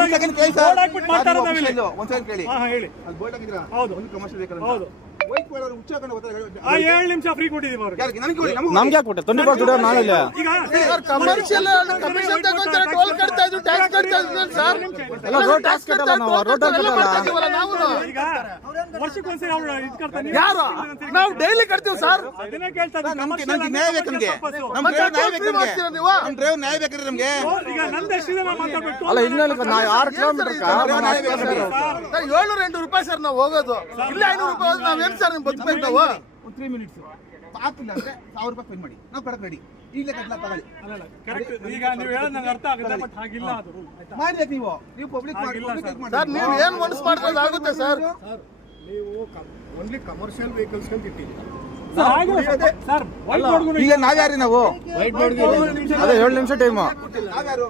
ಒಂದ್ ಸೆಕೆಂಡ್ ಕೇಳಿ ಸರ್, ಒಂದ್ ಸೆಕೆಂಡ್ ಕೇಳಿ. ಹೇಳಿ. ಅಲ್ಲಿ ಬೋರ್ಡ್ ಹಾಕಿದ್ರಾ? ಹೌದು. ಒಂದು ಕಮರ್ಷಿಯಲ್ ವೆಹಿಕಲ್ ಹೌದು. ವೈಟ್ ಮಾಡೋರು ಹುಚ್ಚ ಹಾಕೊಂಡು ಬರ್ತಾರೆ. 7 ನಿಮಿಷ ಫ್ರೀ ಕೊಟ್ಟಿದ್ದೀವಿ ಅವ್ರಿಗೆ. ನಮ್ಗೆ ಯಾಕೆ ಕೊಟ್ಟೆ 24 ದುಡಿಯೋ ನಾನಿಲ್ಲ. ಈಗ ಕಮರ್ಷಿಯಲ್ ಕಮಿಷನ್ ತಗೊಂತಾರೆ, ಟೋಲ್ ಕಟ್ತಾ ಇದ್ರು, ಟ್ಯಾಕ್ಸ್ ಕಟ್ತಾ ಇದ್ರು ಸರ್. ಎಲ್ಲ ರೋಡ್ ಟ್ಯಾಕ್ಸ್ ಕಟ್ಟಲ್ಲ ನಾವು, ರೋಡ್ ಕಟ್ಟಲ್ಲ. ನಾವು ಈಗ ವರ್ಷಕ್ಕೊಂದ್ಸರಿ ಅವ್ರು ಇದು ಕಟ್ತಾರೆ. ಯಾರು ನಾವು ಡೈಲಿ ಕಟ್ತೀವಿ ಸರ್. ಅದನ್ನೇ ಕೇಳ್ತಾ ಇದ್ದೀನಿ. ನಮ್ಗೆ ನ್ಯಾಯ ಬೇಕು ನಮ್ಗೆ. ನಮ್ಮ ಡ್ರೈವರ್ ನ್ಯಾಯ ಬೇಕು ನಮ್ಗೆ. ನಮ್ಮ ಡ್ರೈವರ್ ನ್ಯಾಯ ಬೇಕ್ರಿ ನಮ್ಗೆ. ಈಗ ನಂದು ಎಷ್ಟಿದೆ ನಾನು ಮಾತಾಡ್ಬೇಕು. ಅಲ್ಲ ಇನ್ನೇನು 6 ಕಿಲೋಮೀಟರ್ ಸರ್ 708 ರೂಪಾಯಿ ಸರ್ ನಾವು ಹೋಗೋದು. ಇಲ್ಲ 500 ರೂಪಾಯಿ ನಾವೇನು ಸರ್ ನಿಮ್ಗೆ ಬದುಕಬೇಕು ನಾವು. 3 ಮಿನಿಟ್ಸ್ ಹಾಕಿಲ್ಲ ಅಂದ್ರೆ 1000 ರೂಪಾಯಿ ಫೈನ್ ಮಾಡಿ, ನಾವು ಕಡಕ್ ರೆಡಿ. ಈಗಲೇ ಕಟ್ಲ ತಗೊಳ್ಳಿ. ಅಲ್ಲ ಕರೆಕ್ಟ್. ಈಗ ನೀವು ಹೇಳೋದು ನಂಗೆ ಅರ್ಥ ಆಗುತ್ತೆ, ಬಟ್ ಹಾಗಿಲ್ಲ ಅದು. ಮಾಡ್ಬೇಕು ನೀವು ಪಬ್ಲಿಕ್ ಸರ್ ನೀವು ಏನು ಮನಸ್ಸು ಮಾಡ್ಬೋದು ಆಗುತ್ತೆ ಸರ್. ನೀವು ಓನ್ಲಿ ಕಮರ್ಷಿಯಲ್ ವೆಹಿಕಲ್ಸ್ ಅಂತ ಇಟ್ಟಿದ್ದೀರಿ. ಸರ್ ವೈಟ್ ಬೋರ್ಡ್ ಈಗ ನಾವ್ಯಾರಿ ನಾವು ಅದೇ 7 ನಿಮಿಷ ಟೈಮು. ನಾವ್ಯಾರು